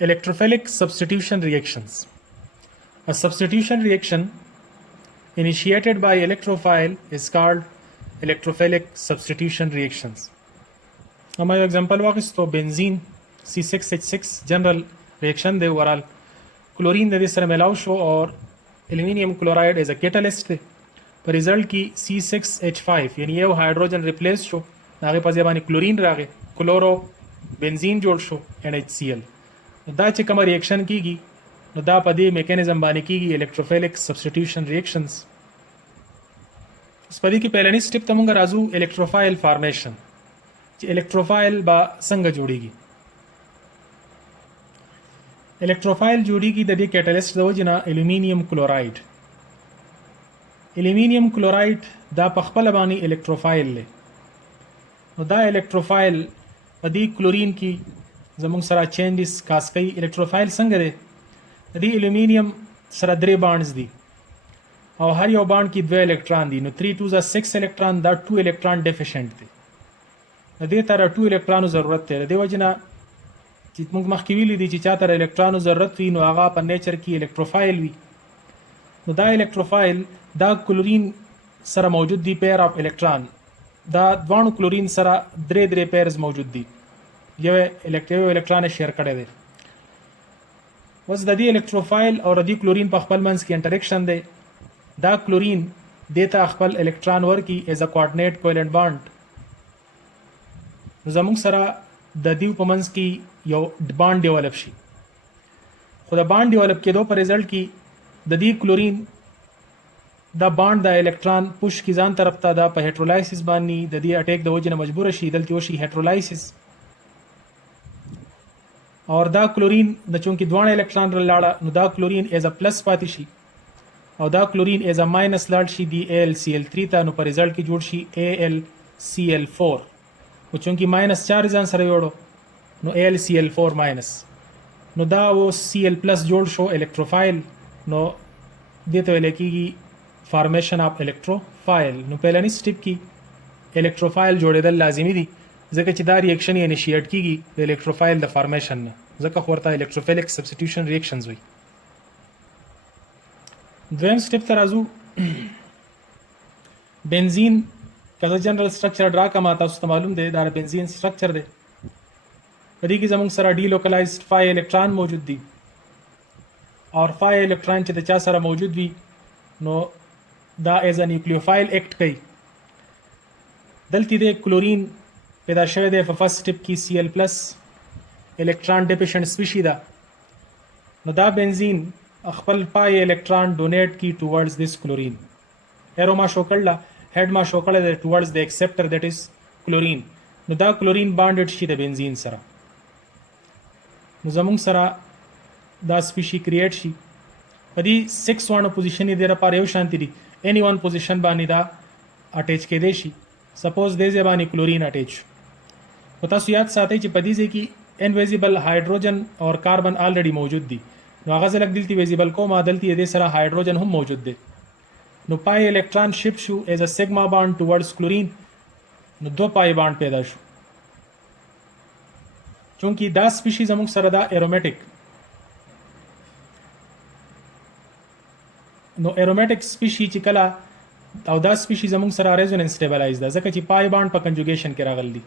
Electrophilic substitution reactions. A substitution reaction initiated by electrophile is called electrophilic substitution reactions. हमारा example वाकिस तो benzene C6H6 general reaction दे overall chlorine दे सर मिलाओ शो और aluminium chloride as a catalyst दे पर रिजल्ट की C6H5 यानी ये हाइड्रोजन रिप्लेस शो आगे पास यानी क्लोरीन रागे क्लोरो बेंजीन जोड़ शो NHCl दा चे कम रिएक्शन कीगी दा पदे मैकेनिज्म बाने कीगी इलेक्ट्रोफिलिक सब्स्टिट्यूशन रिएक्शंस इस पदे की पहले स्टेप तमुंगा राजू इलेक्ट्रोफाइल फॉर्मेशन इलेक्ट्रोफाइल बा संग जोड़ेगी इलेक्ट्रोफाइल जोड़ेगी दे कैटलिस्ट दो जना एल्यूमिनियम क्लोराइड दा पखपल बानी इलेक्ट्रोफाइल ले दा इलेक्ट्रोफाइल पदी क्लोरीन की जमुंग सरा चेंजेस कास्कई इलेक्ट्रोफाइल संग दे दी एल्यूमिनियम सरा द्रे बांड्स दी और हर यो बांड की 2 इलेक्ट्रॉन दी नो 3 2 6 इलेक्ट्रॉन दा 2 इलेक्ट्रॉन डेफिशिएंट दी दे तारा 2 इलेक्ट्रॉन जरूरत है दे वजना चित मुंग मखकीली दी चा तारा इलेक्ट्रॉन जरूरत वी नो आगा पर नेचर की इलेक्ट्रोफाइल वी नो दा इलेक्ट्रोफाइल दा क्लोरीन सरा मौजूद दी पेयर ऑफ इलेक्ट्रॉन दा द्वाणु क्लोरीन सरा द्रे पेयर्स मौजूद दी ये इलेक्ट्रॉन शेयर करे दे बस दी इलेक्ट्रोफाइल और दी क्लोरीन पखपल मंस की इंटरेक्शन दे दा क्लोरीन देता अखपल इलेक्ट्रॉन वर की as a coordinate covalent bond जमुंग सरा ददी उपमंस की यो बॉन्ड डेवलप शी खुदा बॉन्ड डेवलप के दो पर रिजल्ट की ददी क्लोरीन दा बॉन्ड दा इलेक्ट्रॉन पुश की जान तरफ ता दा हेट्रोलाइसिस बानी ददी अटैक द वजन मजबूर शी दलती वशी हेट्रोलाइसिस और दा क्लोरीन द चूंकि द्वाण इलेक्ट्रॉन लाड़ा नु दा क्लोरीन एज अ प्लस पाती शी और दा क्लोरीन एज अ माइनस लाड़ शी दी AlCl3 ता नु पर रिजल्ट की जोड़ शी AlCl4 वो चूंकि माइनस 4 जान सर जोड़ो नु AlCl4 माइनस नु दा वो Cl प्लस जोड़ शो इलेक्ट्रोफाइल नु देते वाले की फॉर्मेशन ऑफ इलेक्ट्रोफाइल नु पहले नहीं स्टेप की इलेक्ट्रोफाइल जोड़े दल लाजिमी दी जगह चिदा रिएक्शन इनिशिएट की इलेक्ट्रोफाइल द फॉर्मेशन न जगह खोरता इलेक्ट्रोफिलिक सब्स्टिट्यूशन रिएक्शंस हुई द्वेम स्टेप तराजू बेंजीन का जनरल स्ट्रक्चर ड्रा का माता उस मालूम दे दार बेंजीन स्ट्रक्चर दे कदी की जमुंग सरा डीलोकलाइज्ड 5 इलेक्ट्रॉन मौजूद दी और 5 इलेक्ट्रॉन चे चा सरा मौजूद भी नो दा एज अ न्यूक्लियोफाइल एक्ट कई दलती दे क्लोरीन पैदा शवे दे फर्स्ट स्टेप की Cl plus electron deficient species दा नो दा बेंजीन अखपल पाए इलेक्ट्रॉन डोनेट की टुवर्ड्स दिस क्लोरीन एरोमा शोकल्ला हेड मा शोकल्ला दे towards the acceptor that is chlorine नो दा क्लोरीन बॉन्डेड शी द बेंजीन सरा नो जमुंग सरा दा स्पीशी क्रिएट शी पदी 6 वन पोजीशन दे रा पार शांति दी एनी वन पोजीशन बानी दा अटैच के देशी सपोज दे जे बानी क्लोरीन अटैच पता सुयात साथे ची पदी से की इनविजिबल हाइड्रोजन और कार्बन ऑलरेडी मौजूद दी नो आगाज लग दिलती विजिबल को मादलती दे सरा हाइड्रोजन हम मौजूद दे नो पाई इलेक्ट्रॉन शिफ्ट शू as a sigma bond towards chlorine नो 2 पाई बॉन्ड पैदा शू चूंकि दा स्पीशीज अमुक सरदा एरोमेटिक नो एरोमेटिक स्पीशी ची कला और दा स्पीशीज अमुक सरा रेजोनेंस स्टेबलाइज दा जका ची पाई बॉन्ड पर कंजुगेशन के रागल दी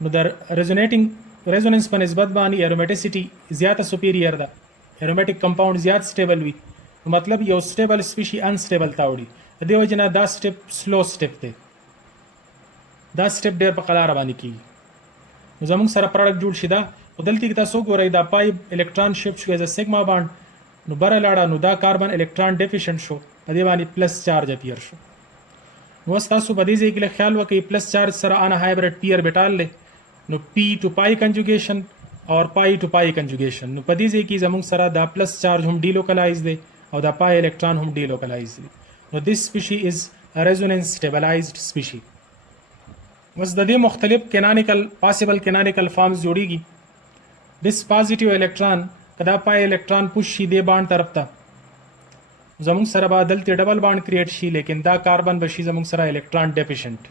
नो दर रेजोनेटिंग रेजोनेंस पर निस्बत बानी एरोमेटिसिटी ज्यादा सुपीरियर दा एरोमेटिक कंपाउंड ज्यादा स्टेबल हुई मतलब यो स्टेबल स्पीशी अनस्टेबल तावड़ी दे वजना दा स्टेप स्लो स्टेप थे दा स्टेप देर पर कलार बानी की जमुंग सरा प्रोडक्ट जुड़ शिदा उदलती की सो गो रही दा pi electron shift as a sigma bond नु बर लाड़ा नु दा कार्बन इलेक्ट्रॉन डेफिशिएंट शो अदे वानी प्लस चार्ज अपीयर शो वस्तासु बदीजे के लिए ख्याल वकई प्लस चार्ज सरा आना हाइब्रिड पीयर बेटाल ले नु p टू पाई कंजुगेशन और पाई टू पाई कंजुगेशन नु पदीजे की जमुंग सरा दा प्लस चार्ज हम डीलोकलाइज दे और दा पाई इलेक्ट्रॉन हम डीलोकलाइज दे नु this species is a resonance stabilized species वस दे मुख्तलिफ कैनोनिकल पॉसिबल कैनोनिकल फॉर्म्स जोड़ेगी दिस पॉजिटिव इलेक्ट्रॉन कदा पाई इलेक्ट्रॉन पुश शी दे बॉन्ड तरफ ता जमुंग सरा बादलती डबल बॉन्ड क्रिएट शी लेकिन दा कार्बन बशी जमुंग सरा इलेक्ट्रॉन डेफिशिएंट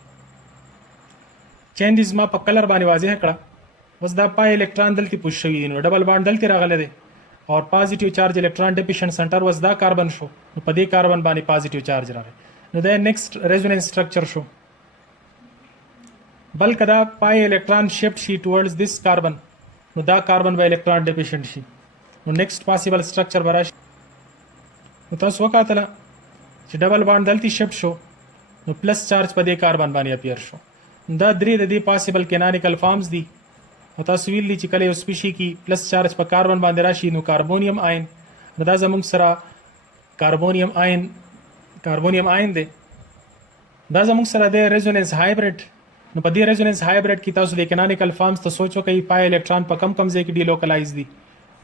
चेंजेस मा पर कलर बानी वाजे है कड़ा اوس دا پای الکترون دلته پوش شوی دی نو ډبل بانډ دلته راغلی دی او پازیټیو چارج الکترون ډیفیشنت سنټر وس دا کاربن شو نو په دې کاربن باندې پازیټیو چارج راغی نو دا نیکسٹ ریزونانس سټرکچر شو بلکې دا پای الکترون شفت شي ټورډز دیس کاربن نو دا کاربن به الکترون ډیفیشنت شي نو نیکسٹ پاسیبل سټرکچر براشي نو تاسو وکاتله چې ډبل بانډ دلته شفت شو نو پلس چارج په دې کاربن باندې اپیر شو دا درې د دې پاسیبل کینانیکل فارمز دي او تاسو ویلي چې کله یو سپیشي کې پلس چارج په کاربن باندې راشي نو کاربونیم آین نو دا زموږ سره کاربونیم آین دی دا زموږ سره د ریزونانس هایبرید نو په دې ریزونانس هایبرید کې تاسو د کینانیکل فارمز ته سوچ وکړئ پای الکترون په کم ځای کې ډیلوکلایز دي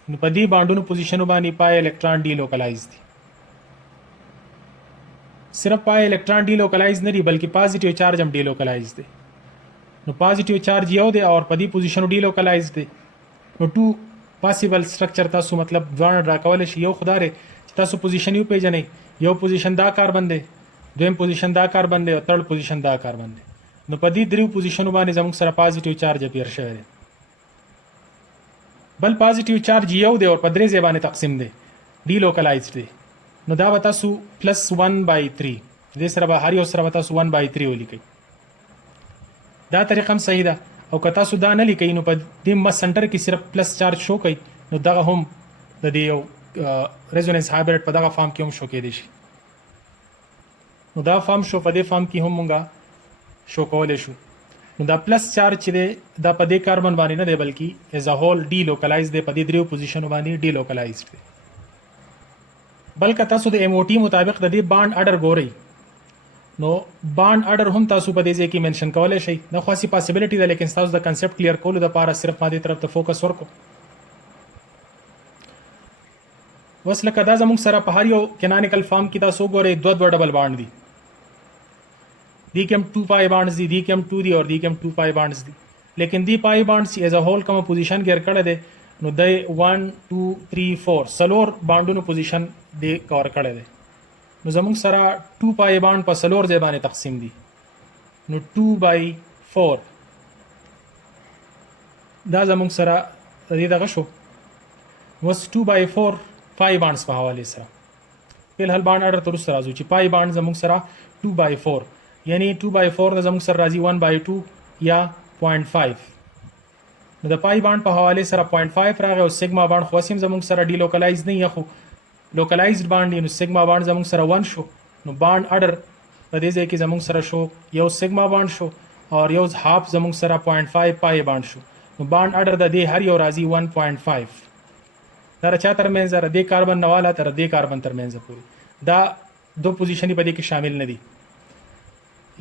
نو په دې بانډونو پوزیشنو باندې پای الکترون ډیلوکلایز دي صرف پای الکترون ډیلوکلایز نه دي بلکې پازیټیو چارج هم ډیلوکلایز دي نو پازیټیو چارج یو دی او په دې پوزیشنو ډیلوکلایز دی نو ټو پاسیبل سټرکچر تاسو مطلب ځوان ډرا کول شي یو خدای چې تاسو پوزیشن یو پیژنئ یو پوزیشن دا کاربن دی دویم پوزیشن دا کاربن دی او تھرد پوزیشن دا کاربن دی نو په دې دریو پوزیشنو باندې زموږ سره پازیټیو چارج اپیر شوی دی بل پازیټیو چارج یو دی او په درې ځای باندې تقسیم دی ډیلوکلایزډ دی نو دا به تاسو +1/3 دې سره به هر یو سره به تاسو 1/3 ولیکئ دا طریقه هم صحیح ده او که تاسو دا نه لیکئ نو په دې مس سنټر کې صرف پلس چارج شو کوي نو دغه هم د دې یو ریزونانس هایبرید په دغه فارم کې هم شو کېدی شي نو دا فارم شو په دې فارم کې هم مونږه شو کولی شو نو دا پلس چارج چې دی دا په دې کاربن باندې نه دی بلکې ایز ا هول ډي لوکلایز دی په دې دریو پوزیشنو باندې ډي لوکلایزډ دی بلکې تاسو د ایم او ټي مطابق د دې بانډ اډر ګورئ نو بانډ اډر هم تاسو په دې ځای کې منشن کولی شئ دا خاصی پاسبیلیټي ده لیکن تاسو د کنسپټ کلیر کولو لپاره صرف ما دې طرف ته فوکس ورکړو اوس لکه دا زموږ سره په هر یو کینانیکل فارم کې تاسو ګورئ دوه ډبل بانډ دي دی کې هم 2 پای بانډز دي دی کې هم 2 دي او دی کې هم 2 پای بانډز دي لیکن دی پای بانډز ایز ا هول کوم پوزیشن ګر کړی دی نو د 1 2 3 4 سلور بانډونو پوزیشن دی کور کړی دی نو زموږ سره 2 پای بانډ په سلور ځای باندې تقسیم دي نو 2/4 دا زموږ سره دې دغه شو وس 2/4 پای بانډز په حواله سره فلحال بانډ اډر تر سره راځو چې پای بانډ زموږ سره 2/4 یعنی 2/4 د زموږ سره راځي 1/2 یا 0.5 نو د پای بانډ په حواله سره 0.5 راغی او سیګما بانډ خو سیم زموږ سره ډی لوکلایز نه یخو لوکلایزډ بانډ نو سیګما بانډ زموږ سره 1 شو نو بانډ اډر په دې ځای کې زموږ سره شو یو سیګما بانډ شو او یو هاف زموږ سره 0.5 پای بانډ شو نو بانډ اډر د دې هر یو راځي 1.5 دا چا ترمنځ د دې کاربن نواله تر دې کاربن ترمنځ پورې دا دو پوزیشنې په دې کې شامل نه دي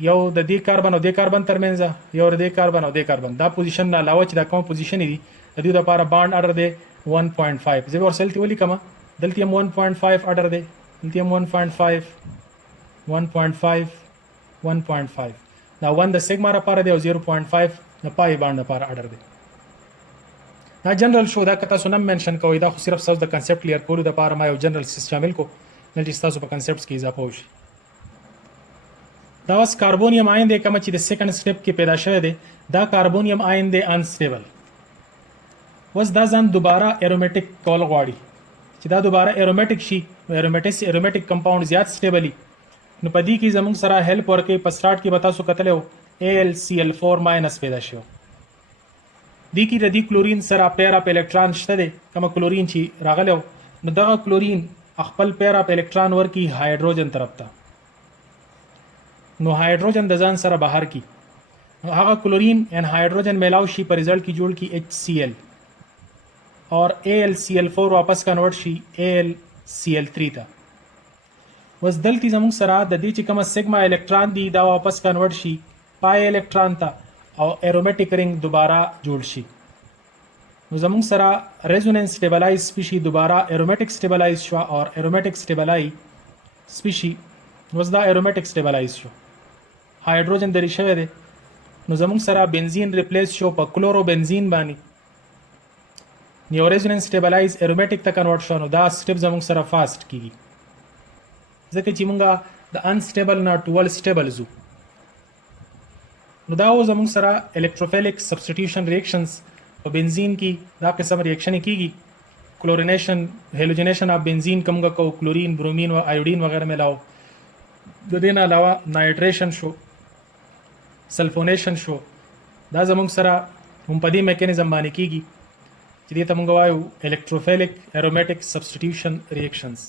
یو د دې کاربن او د کاربن ترمنځ یو د دې کاربن او د کاربن دا پوزیشن نه علاوه چې دا کوم پوزیشن دي د دې لپاره بانډ اډر دی 1.5 زه ورسلتي ولیکم دلته هم 1.5 اډر دی دلته هم 1.5 دا 1 د سیګما لپاره دی او 0.5 د پای بانډ لپاره اډر دی دا جنرال شو دا که تاسو نه منشن کوئ دا خو صرف تاسو د کنسپټ کلیر کولو لپاره ما یو جنرال سیس شامل کو دلته تاسو په کنسپټس کې اضافه وشي دا اوس کاربونیم آین دی کوم چې د سیکنډ سټپ کې پیدا شوی دی دا کاربونیم آین دی انسټیبل اوس دا ځان دوباره ارومیټک کول غواړي چې دا دوباره ارومیټک شي ارومیټک کمپاوند زیات سټیبلی نو په دې کې زموږ سره هیلپ ورکوي په سٹارټ کې به تاسو کتلو AlCl4- پیدا شو دې کې د دې کلورین سره پیر اپ الکترون شته دی کوم کلورین چې راغلو نو دغه کلورین خپل پیر اپ الکترون ورکی هایدروجن طرف ته نو هایدروجن د ځان سره بهر کی نو هغه کلورین ان هایدروجن میلاو شي په رزلټ کې جوړ کی HCl اور AlCl4 واپس کنورټ شي AlCl3 ته وس دلته زموږ سره د دې چې کوم سیګما الکترون دی دا واپس کنورټ شي پای الکترون ته او ارومیټک رنګ دوباره جوړ شي نو زموږ سره ریزونانس سټیبلایز سپیشي دوباره ارومیټک سټیبلایز شو او ارومیټک سټیبلای سپیشي وس دا ارومیټک سټیبلایز شو هایدروجن درې شوی دی نو زموږ سره بنزین ریپلیس شو په کلورو بنزین باندې یو ریزونانس سټیبلایز ارومیټک ته کنورټ شو نو دا سټیپ زموږ سره فاست کیږي ځکه چې موږ د انسټیبل نه ټول سټیبل زو نو دا زموږ سره الکتروفیلیک سبسټیټیوشن ریاکشنز په بنزین کې دا قسم ریاکشن کیږي क्लोरिनेशन हेलोजिनेशन ऑफ बेंजीन कम को क्लोरीन ब्रोमीन व आयोडीन वगैरह मिलाओ د دې نه علاوه نایټریشن شو سلفونیشن شو دا زموږ سره هم په دې میکانیزم باندې کیږي چې دې ته موږ وایو الکتروفیلیک ارومیټک سبسټیټیوشن ریاکشنز